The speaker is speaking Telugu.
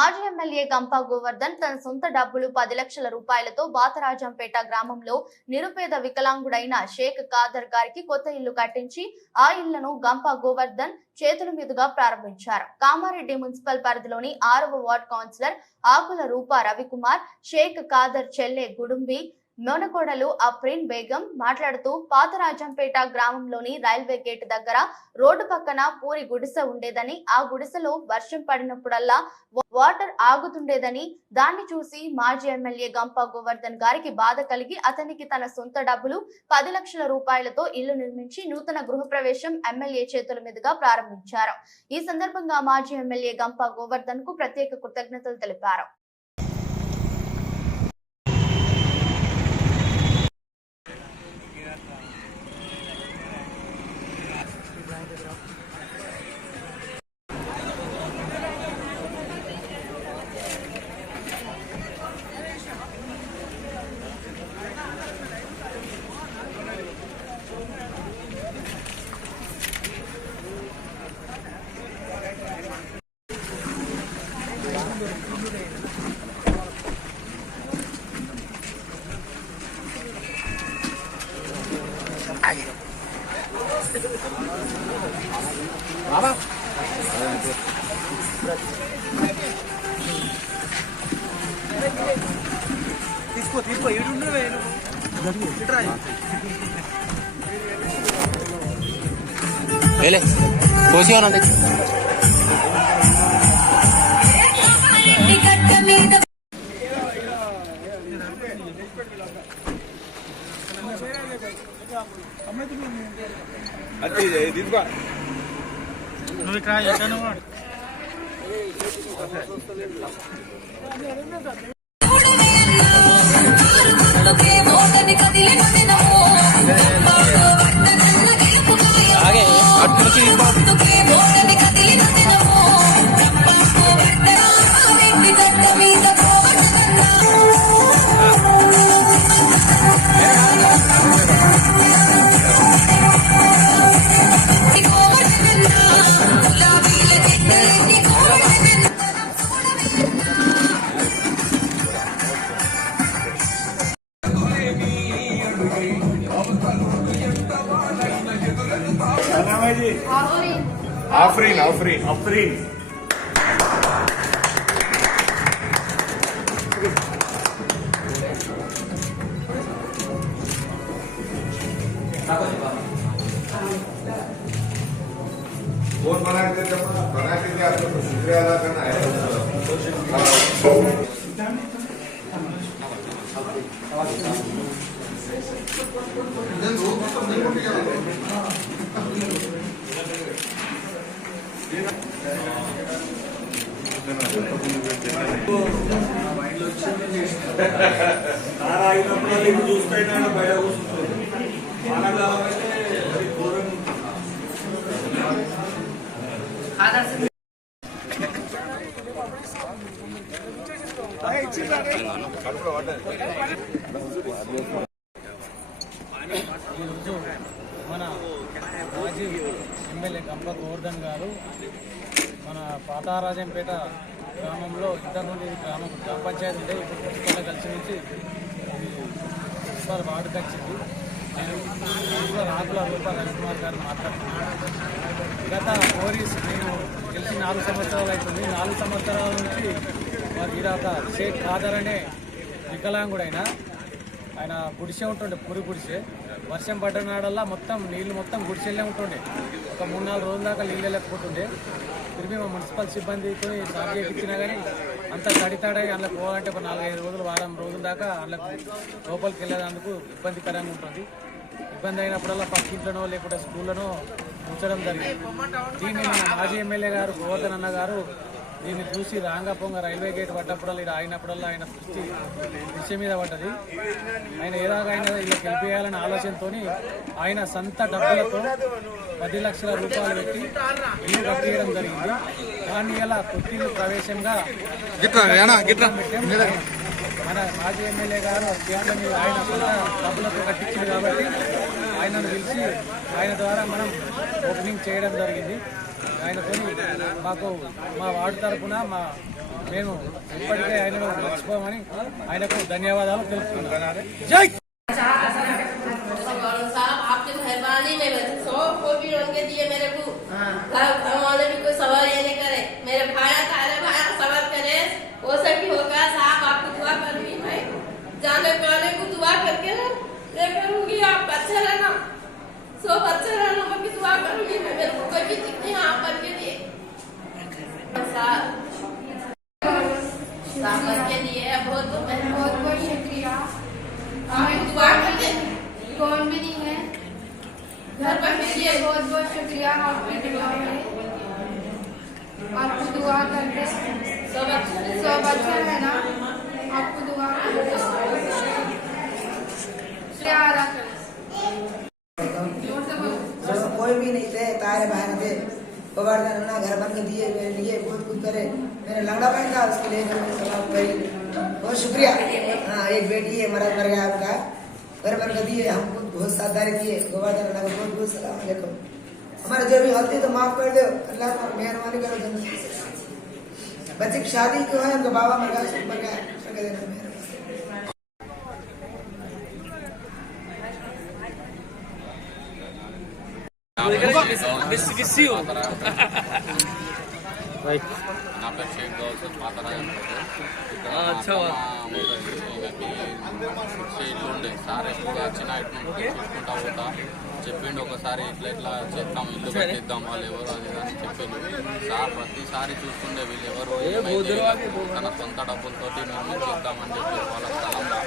మాజీ ఎమ్మెల్యే గంపా గోవర్ధన్ తన సొంత డబ్బులు పది లక్షల రూపాయలతో బాతరాజంపేట గ్రామంలో నిరుపేద వికలాంగుడైన షేక్ ఖాదర్ గారికి కొత్త ఇల్లు కట్టించి ఆ ఇళ్ళను గంపా గోవర్ధన్ చేతుల మీదుగా ప్రారంభించారు. కామారెడ్డి మున్సిపల్ పరిధిలోని ఆరవ వార్డ్ కౌన్సిలర్ ఆకుల రూపా రవికుమార్ షేక్ ఖాదర్ చెల్లె గుడుంబి మోనకోడలు అప్రీన్ బేగం మాట్లాడుతూ పాతరాజంపేట గ్రామంలోని రైల్వే గేట్ దగ్గర రోడ్డు పక్కన పూరి గుడిసె ఉండేదని ఆ గుడిసెలో వర్షం పడినప్పుడల్లా వాటర్ ఆగుతుండేదని దాన్ని చూసి మాజీ ఎమ్మెల్యే గంప గోవర్ధన్ గారికి బాధ కలిగి అతనికి తన సొంత డబ్బులు పది లక్షల రూపాయలతో ఇల్లు నిర్మించి నూతన గృహప్రవేశం ఎమ్మెల్యే చేతుల మీదుగా ప్రారంభించారు. ఈ సందర్భంగా మాజీ ఎమ్మెల్యే గంప గోవర్ధన్కు ప్రత్యేక కృతజ్ఞతలు తెలిపారు. తీసుకో తీసుకో ఏడు వేలే కోసి అనండి నువ్వు ఇక్కడ ఎక్కడ అలాగే आफरीन आफरीन आफरीन कौन बना के बना के आपको शुक्रिया अदा करना है। చూస్తాయినా బయట కూర్చుంటుంది వానాకాలం అయితే మరి. ఘోరం ఈరోజు మన మాజీ ఎమ్మెల్యే గంప గోవర్ధన్ గారు మన పాతారాజంపేట గ్రామంలో ఇంతకుముందు ఇది గ్రామం గ్రామ పంచాయతీ ఉండే ఇప్పుడు మున్సిపల్ కలిసి నుంచి ఇది మున్సిపల్ వార్డుకి వచ్చింది నేను మున్సిపల్ ఆకుల రూప రవికుమార్ గారు మాట్లాడుతున్నాను గత పోలీస్ నేను గెలిచి నాలుగు సంవత్సరాలు అవుతుంది నాలుగు సంవత్సరాల నుంచి మరి ఈడ షేక్ ఖాదర్ అనే వికలాంగుడైన ఆయన గుడిసె ఉంటుండే పురి గుడిసె. వర్షం పడ్డ నాడల్లా మొత్తం నీళ్ళు మొత్తం గుడిసెల్లే ఉంటుండే. ఒక మూడు నాలుగు రోజుల దాకా నీళ్ళు లేకపోతుండే తిరిగి మా మున్సిపల్ సిబ్బందితో సార్ చేయించినా కానీ అంత తడితాడై అందులో పోవాలంటే ఒక నాలుగైదు రోజులు వారం రోజుల దాకా అందులో లోపలికి వెళ్ళేందుకు ఇబ్బందికరంగా ఉంటుంది. ఇబ్బంది అయినప్పుడల్లా పక్కింట్లోనో లేకుంటే స్కూల్లోనో ఉంచడం జరిగింది. దీన్ని మాజీ ఎమ్మెల్యే గారు గోవర్ధన్ అన్న గారు దీన్ని చూసి రాంగా పొంగ రైల్వే గేట్ పడ్డప్పుడల్లా ఇక్కడ ఆగినప్పుడల్లా ఆయన దృష్టి దృశ్యం మీద పడ్డది. ఆయన ఏదాగైనా ఇలా గెలిపేయాలనే ఆలోచనతో ఆయన సొంత డబ్బులతో పది లక్షల రూపాయలు పెట్టి ఇల్లు కట్టేయడం జరిగింది. కానీ ఇలా కొత్తిల్లు ప్రవేశంగా. మన మాజీ ఎమ్మెల్యే గారు కేంద్రం ఆయన సొంత డబ్బులతో కట్టించింది కాబట్టి ఆయనను పిలిచి ఆయన ద్వారా మనం ఓపెనింగ్ చేయడం జరిగింది. ఆయనతో మాకు మా వార్డు తరఫున మా మేము ఇప్పటికే ఆయనను మర్చిపోమని ఆయనకు ధన్యవాదాలు తెలుపుతున్నాను జై साहब आपकी मेहरबानी में सौ कॉपी रोक के दिए मेरे को घर घर वाले भी कोई सवाल ये नहीं करे मेरे भाई तारे भाई सवाल करे वो सब भी होगा साहब आपको दुआ करूंगी मैं जाने पहले को दुआ करके ना ये करूंगी आप अच्छा रहना सब अच्छा रहना मैं भी दुआ करूँगी मैं मेरे को कोई भी जितने आप करके दिए साहब साहब करके दिए बहुत बहुत बहुत शुक्रिया आप दुआ करके कौन भी नहीं है घर पर भेजिए बहुत बहुत शुक्रिया आपकी दुआ में आपको दुआ करते सब अच्छा सब अच्छा है ना आपको दुआ करते प्यार करें ज़ोर से बोलो जो कोई भी नहीं थे तारे बहन थे गोवर्धन अपना घर बन के दिए मेरे लिए बहुत कुछ करे। मेरे लंगड़ा बहन था उसके लिए मैंने करी। बहुत शुक्रिया। हाँ एक बेटी है मरद मर गया आपका। घर बन के दिए हम खुद बहुत साझेदारी दिए। गोवर्धन अल्लाह को बहुत बहुत सलाम अलैकुम। हमारे जो भी होती तो माफ़ कर दो। अल्लाह को मेहरबानी करो बच्चे की शादी क्यों है? उनका बाबा मर गया मर गया। देना मेहरबानी। ఇల్లు ఉండే సార్ ఎప్పుడు వచ్చినా చూసుకుంటా పోతా చెప్పిండు ఒకసారి ఇట్లా ఇట్లా చేద్దాం ఇల్లు కట్టిద్దాం వాళ్ళు ఎవరు అది అని చెప్పిండు సార్ ప్రతిసారి చూస్తుండే వీళ్ళు ఎవరు తన సొంత డబ్బులతోటి నిర్మించిద్దామని చెప్పి వాళ్ళ స్థలంలో